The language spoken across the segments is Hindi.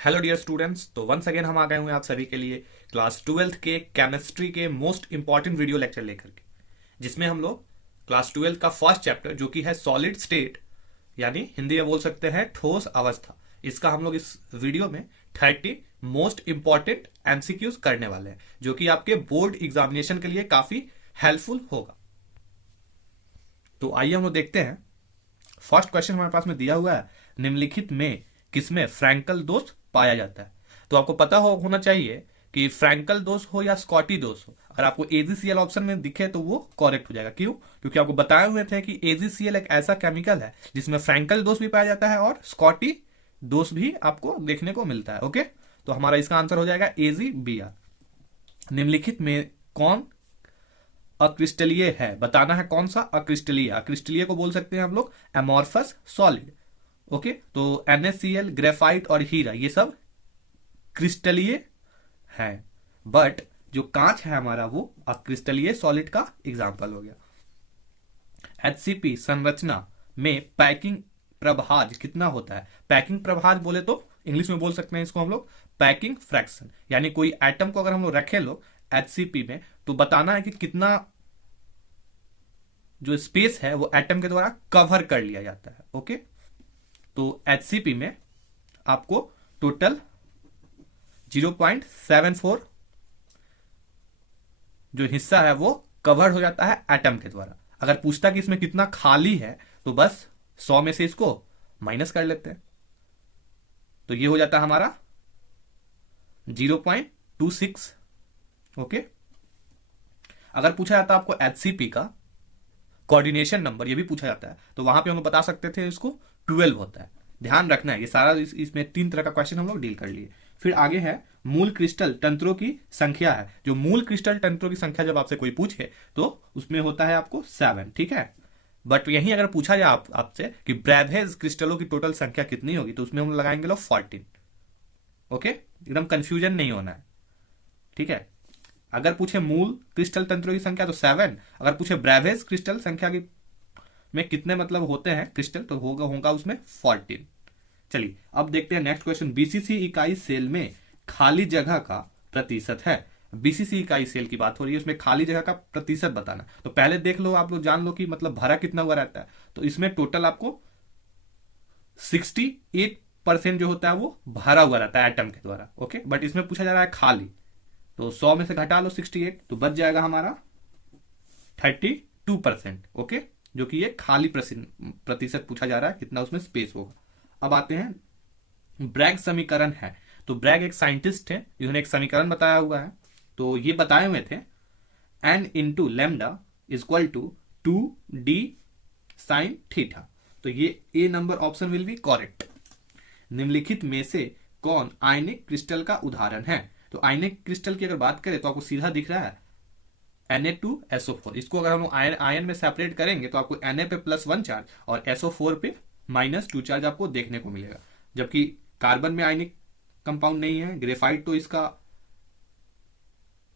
Hello dear students. तो वंस अगेन हम आ गए हुए हैं आप सभी के लिए क्लास ट्वेल्थ के केमिस्ट्री के मोस्ट इंपॉर्टेंट वीडियो लेक्चर लेकर के, जिसमें हम लोग क्लास ट्वेल्थ का फर्स्ट चैप्टर जो कि है सॉलिड स्टेट, यानी हिंदी में बोल सकते हैं ठोस अवस्था, इसका हम लोग इस वीडियो में 30 मोस्ट इंपॉर्टेंट एमसीक्यूज करने वाले हैं, जो कि आपके बोर्ड एग्जामिनेशन के लिए काफी हेल्पफुल होगा। तो आइए हम लोग देखते हैं। फर्स्ट क्वेश्चन हमारे पास में दिया हुआ है, निम्नलिखित में किसमें फ्रैंकल दोष पाया जाता है। तो आपको पता होना चाहिए कि फ्रैंकल दोष हो या स्कॉटी दोष हो, अगर आपको एजीसीएल ऑप्शन में दिखे तो वो करेक्ट हो जाएगा। क्यों? क्योंकि आपको बताए हुए थे कि एजीसीएल एक ऐसा केमिकल है जिसमें फ्रैंकल दोष भी पाया जाता है और स्कॉटी दोष भी आपको देखने को मिलता है। ओके, तो हमारा इसका आंसर हो जाएगा AgBr। निम्नलिखित में कौन अक्रिस्टलीय है, बताना है कौन सा अक्रिस्टलीय। अक्रिस्टलीय को बोल सकते हैं हम लोग एमॉर्फस सॉलिड। ओके, तो NaCl, ग्रेफाइट और हीरा ये सब क्रिस्टलीय है, बट जो कांच है हमारा वो अक्रिस्टलीय सॉलिड का एग्जाम्पल हो गया। HCP संरचना में पैकिंग प्रभाज कितना होता है? पैकिंग प्रभाज बोले तो इंग्लिश में बोल सकते हैं इसको हम लोग पैकिंग फ्रैक्शन, यानी कोई एटम को अगर हम लोग रखे लो HCP में तो बताना है कि कितना जो स्पेस है वो एटम के द्वारा कवर कर लिया जाता है। ओके, तो HCP में आपको टोटल 0.74 जो हिस्सा है वो कवर हो जाता है एटम के द्वारा। अगर पूछता कि इसमें कितना खाली है तो बस 100 में से इसको माइनस कर लेते हैं, तो ये हो जाता है हमारा 0.26। ओके, अगर पूछा जाता है आपको HCP का कोऑर्डिनेशन नंबर, ये भी पूछा जाता है, तो वहां पे हम लोग बता सकते थे इसको 12 होता है। ध्यान रखना है ये सारा, इसमें 3 तरह का क्वेश्चन हम लोग डील कर लिए। फिर आगे है मूल क्रिस्टल तंत्रों की संख्या है। जो मूल क्रिस्टल तंत्रों की संख्या जब आपसे कोई पूछे तो उसमें होता है आपको 7। ठीक है, बट यही अगर पूछा जाए आपसे कि ब्रैवेज क्रिस्टलों की टोटल संख्या कितनी होगी तो उसमें हम लगाएंगे लोग 14। ओके, एकदम कंफ्यूजन नहीं होना है। ठीक है, अगर पूछे मूल क्रिस्टल तंत्रों की संख्या तो 7, अगर पूछे ब्रैवेज क्रिस्टल संख्या की में कितने मतलब होते हैं क्रिस्टल तो होगा उसमें 14। चलिए अब देखते हैं नेक्स्ट क्वेश्चन। BCC इकाई सेल में खाली जगह का प्रतिशत है। BCC इकाई सेल की बात हो रही है, उसमें खाली जगह का प्रतिशत बताना। तो पहले देख लो, आप लोग जान लो कि मतलब भरा कितना हुआ रहता है। तो इसमें टोटल आपको 68% जो होता है वो भरा हुआ रहता है एटम के द्वारा। ओके, बट इसमें पूछा जा रहा है खाली, तो 100 में से घटा लो 68 तो बच जाएगा हमारा 32%। ओके, जो कि ये खाली प्रतिशत पूछा जा रहा है, कितना उसमें स्पेस होगा। अब आते हैं ब्रैग समीकरण है। तो ब्रैग एक साइंटिस्ट है जिन्होंने एक समीकरण बताया हुआ है। तो ये बताए हुए थे n into lambda equal to 2d sine theta. तो ये A number option will be correct. निम्नलिखित में से कौन आयनिक क्रिस्टल का उदाहरण है? तो आयनिक क्रिस्टल की अगर बात करें तो आपको सीधा दिख रहा है Na2SO4। इसको अगर हम आयन में सेपरेट करेंगे तो आपको Na पे +1 चार्ज और SO4 पे -2 चार्ज आपको देखने को मिलेगा, जबकि कार्बन में आयनिक कंपाउंड नहीं है। ग्रेफाइट तो इसका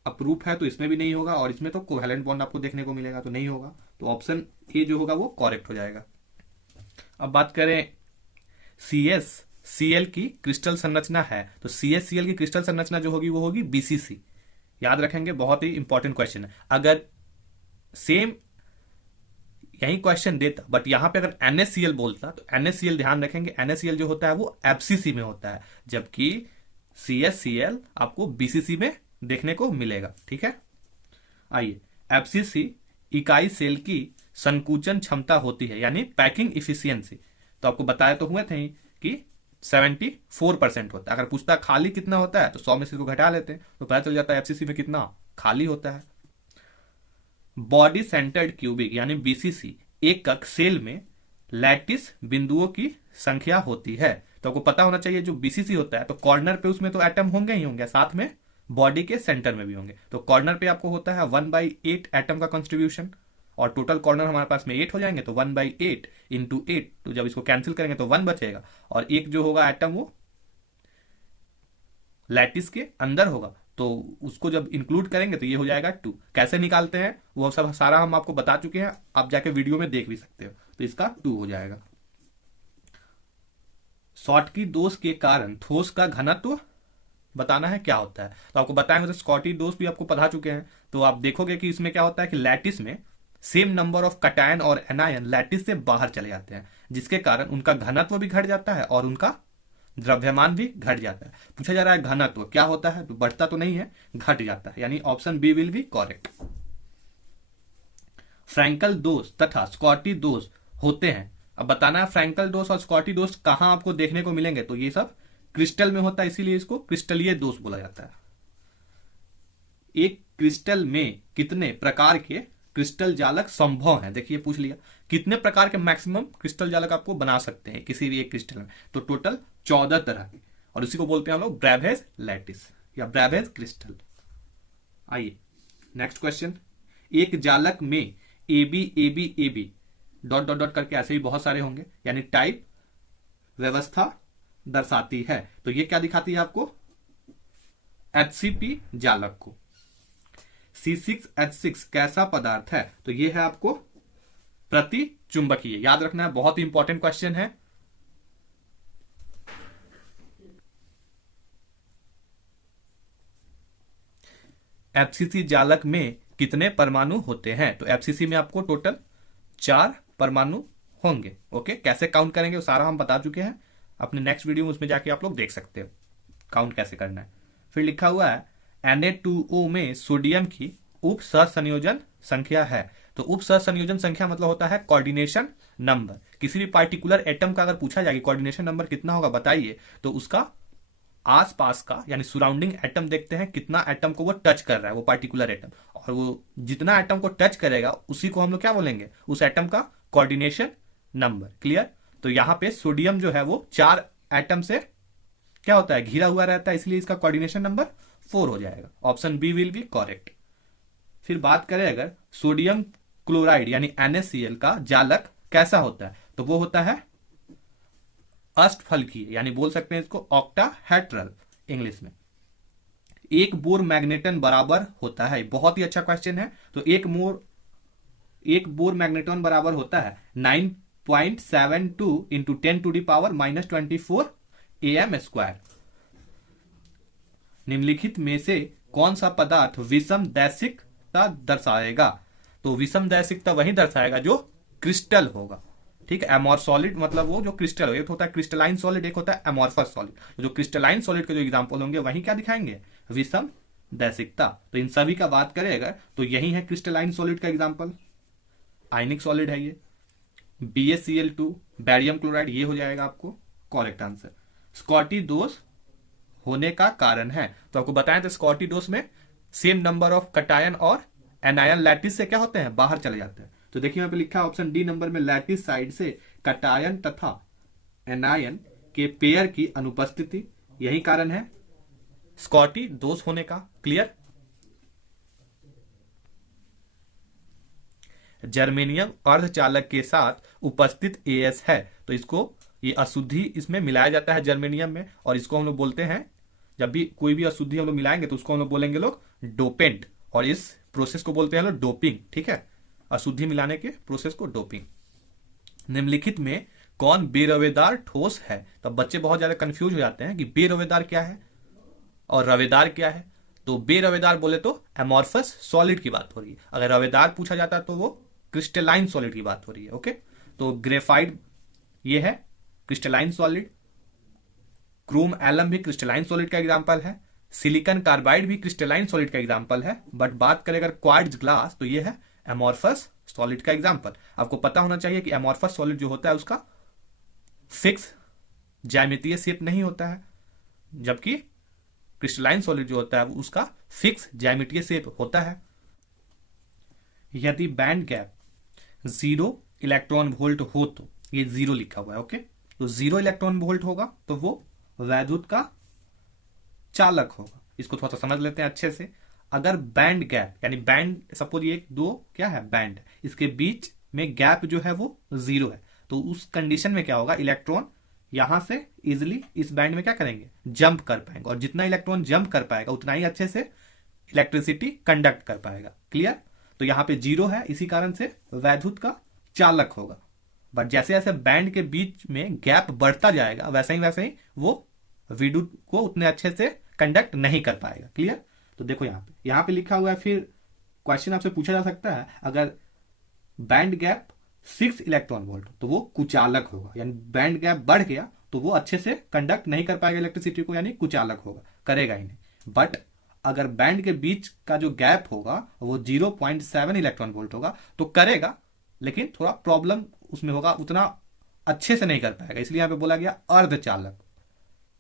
अप्रूफ है तो इसमें भी नहीं होगा, और इसमें तो कोवैलेंट बॉन्ड आपको देखने को मिलेगा, तो नहीं होगा। तो ऑप्शन ए जो होगा वो करेक्ट हो जाएगा। अब बात करें CSCl की क्रिस्टल संरचना है। तो CSCl की क्रिस्टल संरचना जो होगी वो होगी BCC। याद रखेंगे, बहुत ही इंपॉर्टेंट क्वेश्चन है। अगर सेम यही क्वेश्चन देता बट यहां पे अगर NaCl बोलता तो NaCl ध्यान रखेंगे, NaCl जो होता है वो FCC में होता है, जबकि CSCl आपको BCC में देखने को मिलेगा। ठीक है, आइए FCC इकाई सेल की संकुचन क्षमता होती है, यानी पैकिंग इफिशियंसी। तो आपको बताया तो हुए थे कि 74% होता है। अगर पूछता खाली कितना होता है तो 100 में से इसको घटा लेते हैं तो पता चल जाता है FCC में कितना खाली होता है। बॉडी सेंटर्ड क्यूबिक यानी BCC एकक सेल में लैटिस बिंदुओं की संख्या होती है। तो आपको पता होना चाहिए जो BCC होता है तो कॉर्नर पे उसमें तो एटम होंगे ही होंगे, साथ में बॉडी के सेंटर में भी होंगे। तो कॉर्नर पे आपको होता है 1/8 एटम का कंट्रीब्यूशन, और टोटल कॉर्नर हमारे पास में 8 हो जाएंगे तो 1/8 इंटू 8, तो जब इसको कैंसिल करेंगे तो 1 बचेगा, और एक जो होगा एटम वो लैटिस के अंदर होगा, तो उसको जब इंक्लूड करेंगे तो ये हो जाएगा 2। कैसे निकालते हैं वो सब सारा हम आपको बता चुके हैं, आप जाके वीडियो में देख भी सकते हो। तो इसका 2 हो जाएगा। स्कॉटकी दोष के कारण ठोस का घनत्व बताना है क्या होता है। तो आपको बताएंगे, तो स्कॉटकी दोष भी आपको पढ़ा चुके हैं। तो आप देखोगे कि इसमें क्या होता है कि लैटिस में सेम नंबर ऑफ कटायन और एनायन लैटिस से बाहर चले जाते हैं, जिसके कारण उनका घनत्व भी घट जाता है और उनका द्रव्यमान भी घट जाता है। पूछा जा रहा है घनत्व क्या होता है, तो बढ़ता तो नहीं है, घट जाता है, यानी option B will be correct. Frenkel दोष तथा स्कॉटी दोष होते हैं। अब बताना है फ्रैंकल दोष और स्कॉटी दोष कहां आपको देखने को मिलेंगे, तो ये सब क्रिस्टल में होता है, इसीलिए इसको क्रिस्टलीय दोष बोला जाता है। एक क्रिस्टल में कितने प्रकार के क्रिस्टल जालक संभव हैं, देखिए पूछ लिया कितने प्रकार के मैक्सिमम क्रिस्टल जालक आपको बना सकते हैं किसी भी एक क्रिस्टल में, तो टोटल 14 तरह के, और इसी को बोलते हैं हम लोग ब्रैवेज लैटिस या ब्रैवेज क्रिस्टल। आइए नेक्स्ट क्वेश्चन। एक जालक में A B dot dot dot करके ऐसे ही बहुत सारे होंगे, यानी टाइप व्यवस्था दर्शाती है, तो ये क्या दिखाती है आपको, HCP जालक को। C6H6 कैसा पदार्थ है, तो ये है आपको प्रति चुंबकीय, याद रखना है, बहुत ही इंपॉर्टेंट क्वेश्चन है। FCC जालक में कितने परमाणु होते हैं, तो FCC में आपको टोटल 4 परमाणु होंगे। ओके, कैसे काउंट करेंगे वो सारा हम बता चुके हैं अपने नेक्स्ट वीडियो में, उसमें जाके आप लोग देख सकते हो काउंट कैसे करना है। फिर लिखा हुआ है Na2O में सोडियम की उप सहसंयोजन संख्या है, तो उप सहसंयोजन संख्या मतलब होता है कोऑर्डिनेशन नंबर। किसी भी पार्टिकुलर एटम का अगर पूछा जाए कोऑर्डिनेशन नंबर कितना होगा बताइए, तो उसका आसपास का यानी सराउंडिंग एटम देखते हैं कितना एटम को वो टच कर रहा है वो पार्टिकुलर एटम, और वो जितना एटम को टच करेगा उसी को हम लोग क्या बोलेंगे, उस एटम का कोऑर्डिनेशन नंबर। क्लियर। तो यहां पे सोडियम जो है वो 4 एटम से क्या होता है, घिरा हुआ रहता है, इसलिए इसका कोऑर्डिनेशन नंबर 4 हो जाएगा। Option B will be correct. फिर बात करें अगर सोडियम क्लोराइड यानी NaCl का जालक कैसा होता है, तो वो होता है अष्टफलकीय, यानी बोल सकते हैं इसको ऑक्टाहेड्रल इंग्लिश में। एक बोर मैग्नेटन बराबर होता है, बहुत ही अच्छा क्वेश्चन है। तो एक बोर मैग्नेटन बराबर होता है 9.72 इंटू 10⁻⁻24 AM²। निम्नलिखित में से कौन सा पदार्थ विषम दैशिकता दर्शाएगा, तो विषम दैशिकता वही दर्शाएगा जो क्रिस्टल होगा। ठीक है, एमोर सॉलिड मतलब वो जो क्रिस्टल हो, एक होता है क्रिस्टलाइन सॉलिड, एक होता है एमोर्फस सॉलिड। जो क्रिस्टलाइन सॉलिड के जो एग्जांपल होंगे वही क्या दिखाएंगे, विषम दैशिकता। तो इन सभी का बात करें अगर, तो यही है क्रिस्टलाइन सॉलिड का एग्जांपल, आयनिक सॉलिड है ये। BaCl2 बैरियम क्लोराइड, ये हो जाएगा आपको करेक्ट आंसर। स्कॉटी दोष होने का कारण है, तो आपको बताएं तो स्कॉटी दोष में सेम नंबर ऑफ कटायन और एनायन लैटिस से क्या होते हैं, बाहर चले जाते हैं। तो देखिए यहाँ पे लिखा है ऑप्शन डी नंबर में लैटिस साइड से कटायन तथा एनायन के पेयर की अनुपस्थिति, यही कारण है स्कॉटी दोष होने का। क्लियर। जर्मेनियम अर्धचालक के साथ उपस्थित AS है, तो इसको ये अशुद्धि इसमें मिलाया जाता है जर्मेनियम में, और इसको हम लोग बोलते हैं, जब भी कोई भी अशुद्धि हम लोग मिलाएंगे तो उसको हम लोग बोलेंगे लोग डोपेंट, और इस प्रोसेस को बोलते हैं लोग डोपिंग। ठीक है, अशुद्धि मिलाने के प्रोसेस को डोपिंग। निम्नलिखित में कौन बेरवेदार ठोस है, तब बच्चे बहुत ज्यादा कंफ्यूज हो जाते हैं कि बेरवेदार क्या है और रवेदार क्या है। तो बेरवेदार बोले तो एमोर्फस सॉलिड की बात हो रही है, अगर रवेदार पूछा जाता है तो वो क्रिस्टलाइन सॉलिड की बात हो रही है। ओके, तो ग्रेफाइट ये है क्रिस्टलाइन सॉलिड, क्रोम एलम भी क्रिस्टलाइन सॉलिड का एग्जांपल है, सिलिकॉन कार्बाइड भी क्रिस्टलाइन सॉलिड का एग्जांपल है। बट बात करें अगर क्वार्ट्ज ग्लास, तो ये है एमोर्फस सॉलिड का एग्जांपल। आपको पता होना चाहिए कि एमोर्फस सॉलिड जो होता है उसका फिक्स ज्यामितीय शेप नहीं होता है, जबकि क्रिस्टलाइन सॉलिड जो होता है उसका फिक्स ज्यामितीय शेप होता है। यदि बैंड गैप 0 इलेक्ट्रॉन वोल्ट हो, तो ये 0 लिखा हुआ है। ओके, तो 0 इलेक्ट्रॉन वोल्ट होगा तो वो वैद्युत का चालक होगा। इसको थोड़ा सा समझ लेते हैं अच्छे से। अगर बैंड गैप यानी बैंड, सपोज ये 2 क्या है बैंड, इसके बीच में गैप जो है वो 0 है, तो उस कंडीशन में क्या होगा, इलेक्ट्रॉन यहां से इजिली इस बैंड में क्या करेंगे, जंप कर पाएंगे, और जितना इलेक्ट्रॉन जंप कर पाएगा उतना ही अच्छे से इलेक्ट्रिसिटी कंडक्ट कर पाएगा। क्लियर। तो यहां पे 0 है, इसी कारण से वैद्युत का चालक होगा। बट जैसे जैसे बैंड के बीच में गैप बढ़ता जाएगा वैसे ही वो विद्युत को उतने अच्छे से कंडक्ट नहीं कर पाएगा। क्लियर? तो देखो यहाँ पे लिखा हुआ है, फिर क्वेश्चन आपसे पूछा जा सकता है अगर बैंड गैप 6 इलेक्ट्रॉन वोल्ट तो वो कुचालक होगा, यानी बैंड गैप बढ़ गया तो वो अच्छे से कंडक्ट नहीं कर पाएगा इलेक्ट्रिसिटी को, यानी कुचालक होगा, करेगा ही नहीं। बट अगर बैंड के बीच का जो गैप होगा वो 0.7 इलेक्ट्रॉन वोल्ट होगा तो करेगा, लेकिन थोड़ा प्रॉब्लम उसमें होगा, उतना अच्छे से नहीं कर पाएगा, इसलिए यहां पे बोला गया अर्धचालक।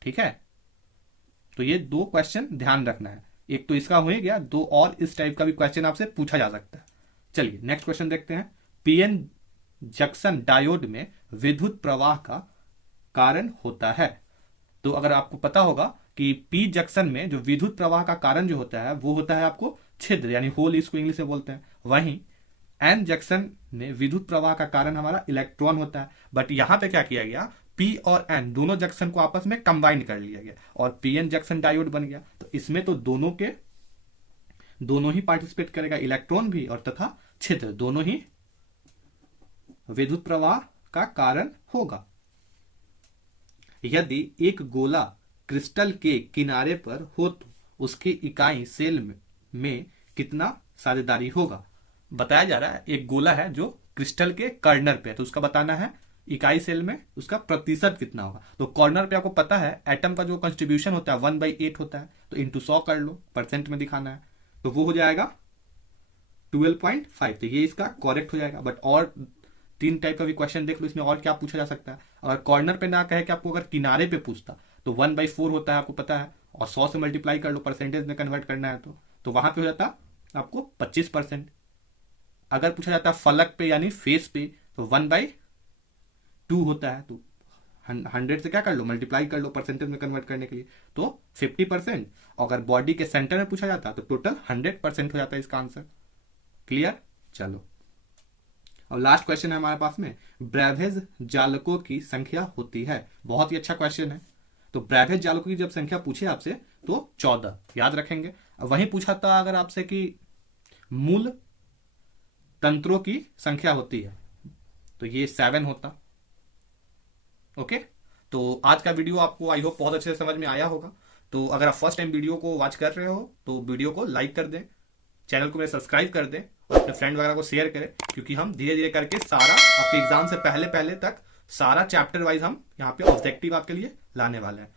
ठीक है, तो ये 2 क्वेश्चन ध्यान रखना है, एक तो इसका हो ही गया, 2 और इस टाइप का भी क्वेश्चन आपसे पूछा जा सकता है। चलिए नेक्स्ट क्वेश्चन देखते हैं। पीएन जंक्शन डायोड में विद्युत प्रवाह का कारण होता है। तो अगर आपको पता होगा कि पी जंक्शन में जो विद्युत प्रवाह का कारण जो होता है वो होता है आपको छिद्र, यानी होल, इसको इंग्लिश में बोलते हैं। वहीं एन जंक्शन में विद्युत प्रवाह का कारण हमारा इलेक्ट्रॉन होता है। बट यहां पे क्या किया गया, पी और एन दोनों जंक्शन को आपस में कंबाइन कर लिया गया और पीएन जंक्शन डायोड बन गया। तो इसमें तो दोनों ही पार्टिसिपेट करेगा, इलेक्ट्रॉन भी और तथा छिद्र, दोनों ही विद्युत प्रवाह का कारण होगा। यदि एक गोला क्रिस्टल के किनारे पर हो तो उसकी इकाई सेल में कितना साझेदारी होगा। बताया जा रहा है एक गोला है जो क्रिस्टल के कॉर्नर पे है, तो उसका बताना है इकाई सेल में उसका प्रतिशत कितना होगा। तो कॉर्नर पे आपको पता है एटम का जो कंट्रीब्यूशन होता है 1/8 होता है, तो इंटू 100 कर लो, परसेंट में दिखाना है, तो वो हो जाएगा 12.5। तो ये इसका करेक्ट हो जाएगा। बट और 3 टाइप का भी क्वेश्चन देख लो, इसमें और क्या पूछा जा सकता है। अगर कॉर्नर पे ना कहे कि आपको अगर किनारे पे पूछता तो 1/4 होता है, आपको पता है, और 100 से मल्टीप्लाई कर लो, परसेंटेज में कन्वर्ट करना है तो वहां पे हो जाता आपको 25%। अगर पूछा जाता है फलक पे यानी फेस पे तो 1/2 होता है, तो 100 से क्या कर लो, मल्टीप्लाई कर लो परसेंटेज में कन्वर्ट करने के लिए, तो 50%। अगर बॉडी के सेंटर में पूछा जाता तो टोटल 100% हो जाता है इसका आंसर। क्लियर? चलो और लास्ट क्वेश्चन है हमारे पास में, ब्रैवेज जालकों की संख्या होती है। बहुत ही अच्छा क्वेश्चन है। तो ब्रैवेज जालकों की जब संख्या पूछे आपसे तो 14 याद रखेंगे। वहीं पूछा था अगर आपसे कि मूल तंत्रों की संख्या होती है तो ये 7 होता। ओके, तो आज का वीडियो आपको आई होप बहुत अच्छे से समझ में आया होगा। तो अगर आप फर्स्ट टाइम वीडियो को वॉच कर रहे हो तो वीडियो को लाइक कर दें, चैनल को मेरे सब्सक्राइब कर दें और अपने फ्रेंड वगैरह को शेयर करें, क्योंकि हम धीरे धीरे करके सारा आपके एग्जाम से पहले तक सारा चैप्टर वाइज हम यहाँ पे ऑब्जेक्टिव आपके लिए लाने वाले हैं।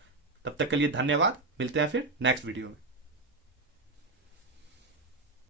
तब तक के लिए धन्यवाद, मिलते हैं फिर नेक्स्ट वीडियो में।